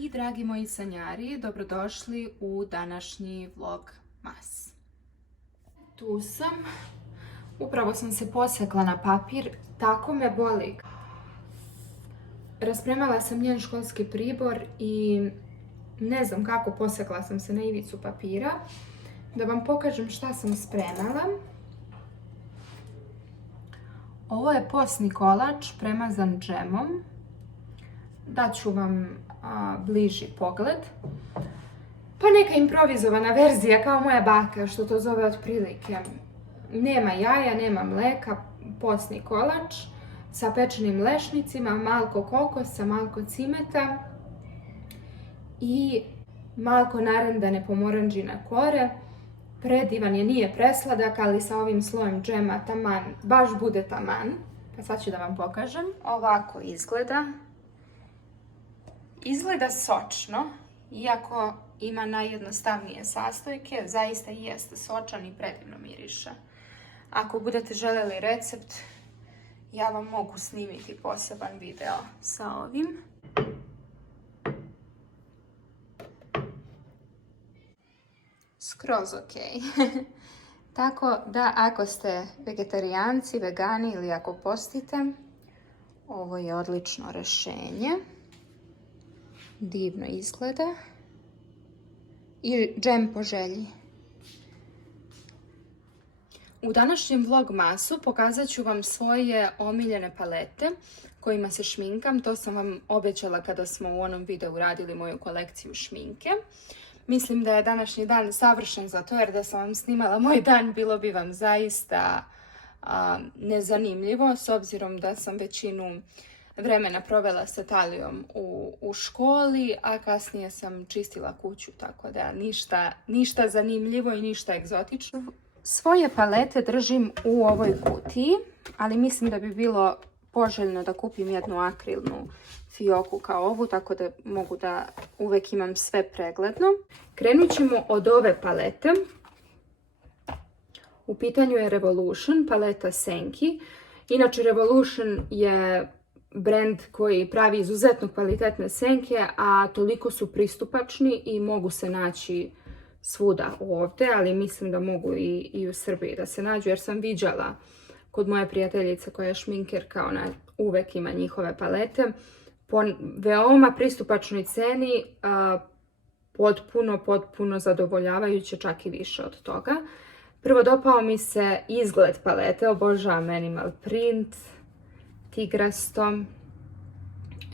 I dragi moji sanjari, dobrodošli u današnji vlogmas. Tu sam. Upravo sam se posekla na papir. Tako me boli. Raspremala sam njen školski pribor i ne znam kako posekla sam se na ivicu papira. Da vam pokažem šta sam spremala. Ovo je postni kolač premazan džemom. Daću vam bliži pogled. Pa neka improvizovana verzija kao moja baka što to zove otprilike. Nema jaja, nema mleka, postni kolač sa pečenim lešnicima, malko kokosa, malko cimeta i malko narandane pomoranđine kore. Predivan je, nije presladak, ali sa ovim slojem džema taman, baš bude taman. Pa sad ću da vam pokažem. Ovako izgleda. Izgleda sočno, iako ima najjednostavnije sastojke, zaista i jeste sočan i predivno miriše. Ako budete željeli recept, ja vam mogu snimiti poseban video sa ovim. Skroz ok. Tako da ako ste vegetarijanci, vegani ili ako postite, ovo je odlično rješenje. Divno izgleda. I džem po želji. U današnjem vlogmasu pokazat ću vam svoje omiljene palete kojima se šminkam. To sam vam obećala kada smo u onom videu radili moju kolekciju šminke. Mislim da je današnji dan savršen za to jer da sam vam snimala moj dan bilo bi vam zaista nezanimljivo s obzirom da sam većinu vremena provela sa Talijom u školi, a kasnije sam čistila kuću, tako da ništa zanimljivo i ništa egzotično. Svoje palete držim u ovoj kutiji, ali mislim da bi bilo poželjno da kupim jednu akrilnu fioku kao ovu, tako da mogu da uvek imam sve pregledno. Krenut ćemo od ove palete. U pitanju je Revolution, paleta Senki. Inače, Revolution je brand koji pravi izuzetno kvalitetne senke, a toliko su pristupačni i mogu se naći svuda ovdje, ali mislim da mogu i u Srbiji da se nađu, jer sam viđala kod moje prijateljice koja je šminkerka, ona uvek ima njihove palete. Po veoma pristupačnoj ceni, potpuno zadovoljavajuće, čak i više od toga. Prvo dopao mi se izgled palete, obožavam animal print, tigrasto.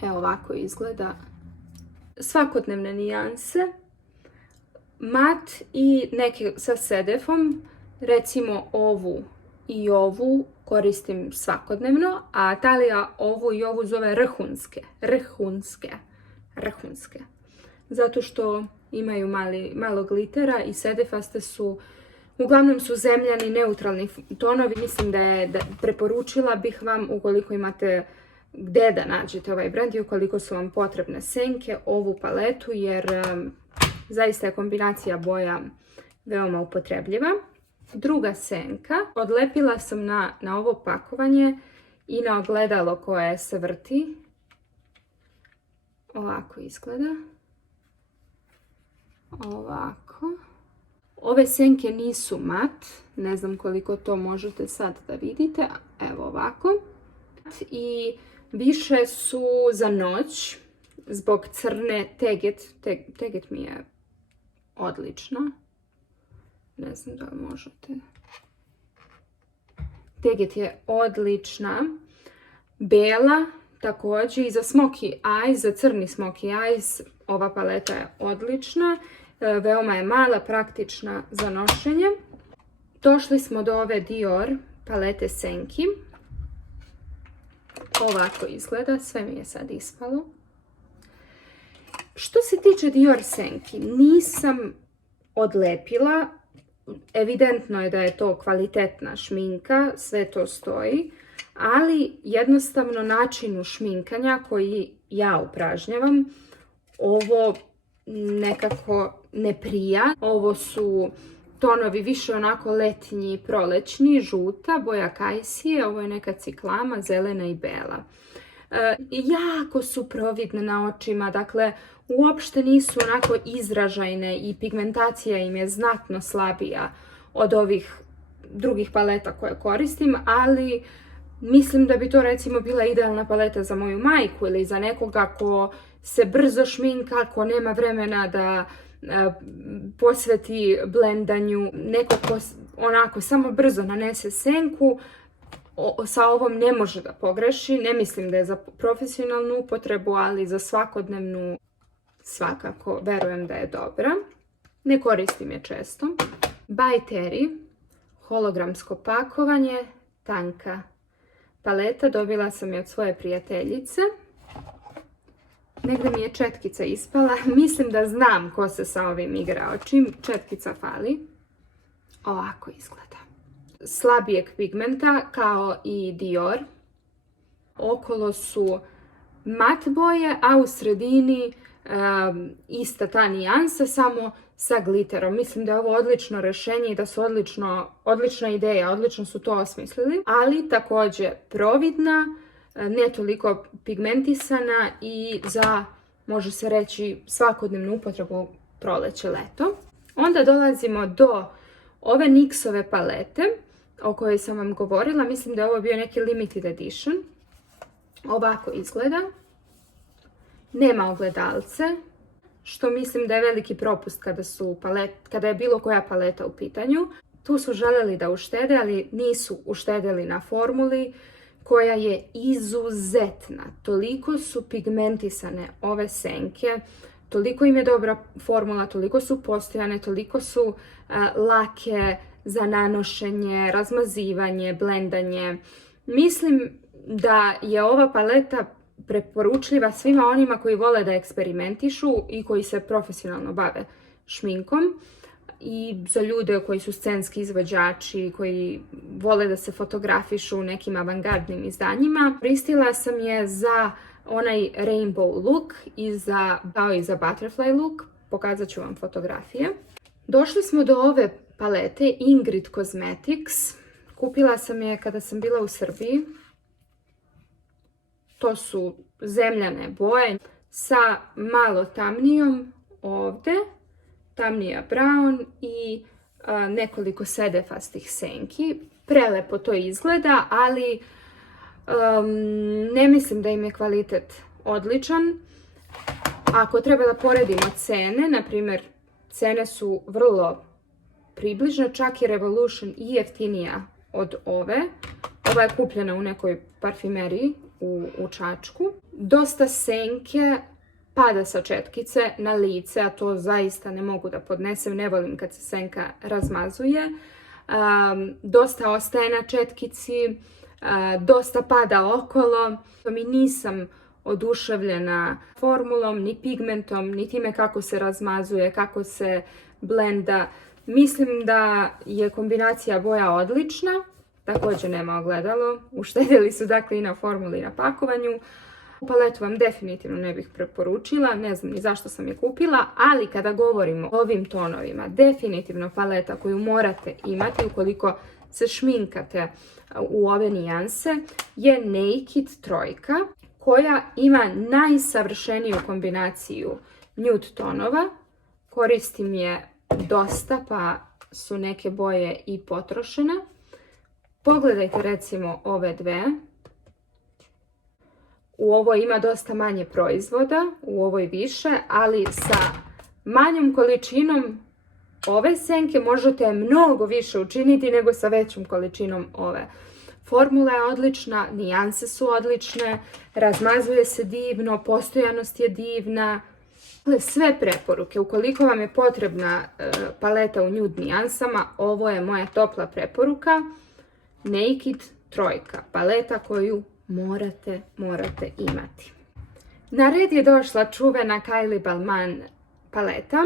Evo ovako izgleda. Svakodnevne nijanse. Mat i neke sa sedefom. Recimo ovu i ovu koristim svakodnevno, a Talija ovu i ovu zove rhunske. Zato što imaju malo glitera i sedefaste su, uglavnom su zemljani, neutralni tonovi. Mislim da preporučila bih vam, ukoliko imate gde da nađete ovaj brand i ukoliko su vam potrebne senke, ovu paletu, jer zaista je kombinacija boja veoma upotrebljiva. Druga senka, odlepila sam na ovo pakovanje i na ogledalo koje se vrti. Ovako izgleda. Ovako. Ove senke nisu mat, ne znam koliko to možete sad da vidite, evo ovako. I više su za noć, zbog crne teget mi je odlična. Ne znam da možete. Teget je odlična. Bela također i za smokey eyes, za crni smokey eyes ova paleta je odlična. Veoma je mala, praktična za nošenje. Došli smo do ove Dior palete Senki. Ovako izgleda, sve mi je sad ispalo. Što se tiče Dior Senki, nisam odlepila. Evidentno je da je to kvalitetna šminka, sve to stoji, ali jednostavno načinu šminkanja koji ja upražnjavam, ovo nekako ne prija. Ovo su tonovi više onako letnji, prolećni, žuta, boja kajsije, ovo je neka ciklama, zelena i bela. jako su providne na očima, dakle uopšte nisu onako izražajne i pigmentacija im je znatno slabija od ovih drugih paleta koje koristim, ali mislim da bi to recimo bila idealna paleta za moju majku ili za nekoga ko se brzo šminka, ko nema vremena da posveti blendanju, neko ko onako samo brzo nanese senku. Sa ovom ne može da pogreši, ne mislim da je za profesionalnu upotrebu, ali za svakodnevnu svakako verujem da je dobra. Ne koristim je često. By Terry, hologramsko pakovanje, tanka paleta, dobila sam je od svoje prijateljice. Negdje mi je četkica ispala, mislim da znam ko se sa ovim igrao, čim četkica fali. Ovako izgleda. Slabijeg pigmenta kao i Dior. Okolo su mat boje, a u sredini ista ta nijansa, samo sa glitterom. Mislim da je ovo odlično rješenje i da su odlična ideja, odlično su to osmislili, ali također providna, ne toliko pigmentisana i za, može se reći, svakodnevnu upotrebu proleće, leto. Onda dolazimo do ove NYX-ove palete o kojoj sam vam govorila. Mislim da je ovo bio neki limited edition. Ovako izgleda. Nema ogledalce, što mislim da je veliki propust kada je bilo koja paleta u pitanju. Tu su željeli da uštede, ali nisu uštedeli na formuli koja je izuzetna. Toliko su pigmentisane ove senke, toliko im je dobra formula, toliko su postojane, toliko su lake za nanošenje, razmazivanje, blendanje. Mislim da je ova paleta preporučljiva svima onima koji vole da eksperimentišu i koji se profesionalno bave šminkom, i za ljude koji su scenski izvođači, koji vole da se fotografišu u nekim avangardnim izdanjima. Koristila sam je za onaj rainbow look kao i za butterfly look. Pokazat ću vam fotografije. Došli smo do ove palete Ingrid Cosmetics. Kupila sam je kada sam bila u Srbiji. To su zemljane boje sa malo tamnijom ovdje, tamnija brown i nekoliko sedefastih senki. Prelepo to izgleda, ali ne mislim da im je kvalitet odličan. Ako treba da poredimo cene, na primjer, cene su vrlo približne, čak i Revolution i jeftinija od ove. Ova je kupljena u nekoj parfimeriji u Čačku. Dosta senke pada sa četkice na lice, a to zaista ne mogu da podnesem, ne volim kad se senka razmazuje. Dosta ostaje na četkici, dosta pada okolo. Mi nisam oduševljena formulom, ni pigmentom, ni time kako se razmazuje, kako se blenda. Mislim da je kombinacija boja odlična. Također nema ogledalo. Uštedjeli su dakle i na formuli i na pakovanju. Paletu vam definitivno ne bih preporučila, ne znam ni zašto sam je kupila, ali kada govorimo o ovim tonovima, definitivno paleta koju morate imati ukoliko se šminkate u ove nijanse je Naked trojka, koja ima najsavršeniju kombinaciju nude tonova. Koristim je dosta, pa su neke boje i potrošene. Pogledajte recimo ove dve. U ovoj ima dosta manje proizvoda, u ovoj više, ali sa manjom količinom ove senke možete mnogo više učiniti nego sa većom količinom ove. Formula je odlična, nijanse su odlične, razmazuje se divno, postojanost je divna. Sve preporuke, ukoliko vam je potrebna paleta u nude nijansama, ovo je moja topla preporuka. Naked trojka, paleta koju morate imati. Na red je došla čuvena Kylie Balmain paleta.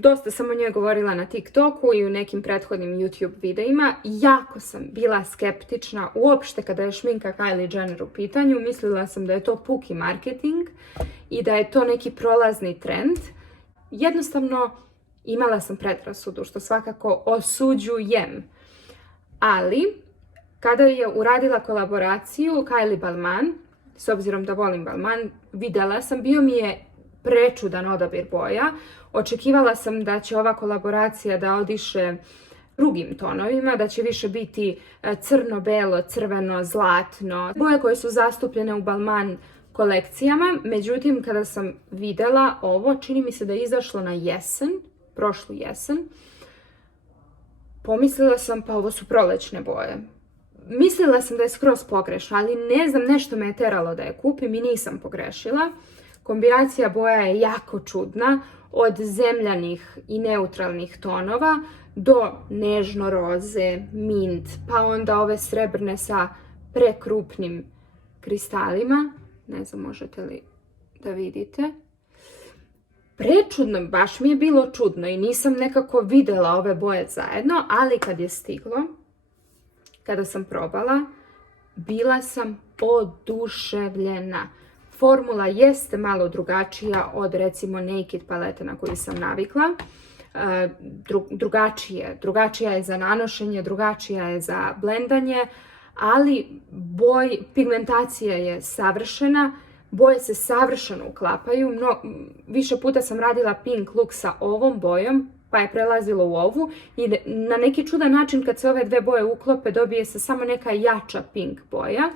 Dosta sam o njoj govorila na TikToku i u nekim prethodnim YouTube videima. Jako sam bila skeptična uopšte kada je šminka Kylie Jenner u pitanju. Mislila sam da je to puki marketing i da je to neki prolazni trend. Jednostavno imala sam predrasudu, što svakako osuđujem. Ali kada je uradila kolaboraciju Kylie Balmain s obzirom da volim Balmain, vidjela sam, bio mi je prečudan odabir boja. Očekivala sam da će ova kolaboracija da odiše drugim tonovima, da će više biti crno, belo, crveno, zlatno. Boje koje su zastupljene u Balmain kolekcijama, međutim kada sam vidjela ovo, čini mi se da je izašlo na jesen, prošlu jesen, pomislila sam pa ovo su prolećne boje. Mislila sam da je skroz pogrešno, ali ne znam, nešto me je teralo da je kupim i nisam pogrešila. Kombinacija boja je jako čudna, od zemljanih i neutralnih tonova do nežno roze, mint, pa onda ove srebrne sa prekrupnim kristalima. Ne znam, možete li da vidite. Prečudno, baš mi je bilo čudno i nisam nekako vidjela ove boje zajedno, ali kad je stiglo, kada sam probala, bila sam oduševljena. Formula jeste malo drugačija od recimo Naked palete na koju sam navikla. Drugačija je za nanošenje, drugačija je za blendanje, ali pigmentacija je savršena, boje se savršeno uklapaju. Više puta sam radila pink look sa ovom bojom, pa je prelazilo u ovu i na neki čudan način kad se ove dve boje uklope dobije se samo neka jača pink boja.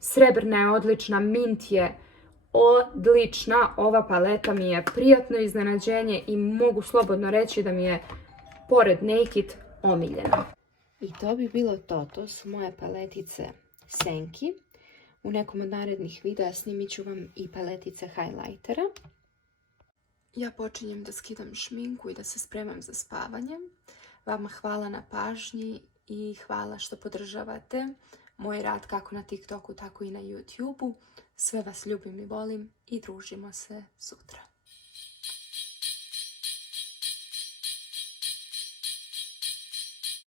Srebrna je odlična, mint je odlična, ova paleta mi je prijatno iznenađenje i mogu slobodno reći da mi je pored Naked omiljena. I to bi bilo to. To su moje paletice senki. U nekom od narednih videa snimit ću vam i paletice highlightera. Ja počinjem da skidam šminku i da se spremam za spavanje. Vama hvala na pažnji i hvala što podržavate moj rad kako na TikToku, tako i na YouTubeu. Sve vas ljubim i volim i družimo se sutra.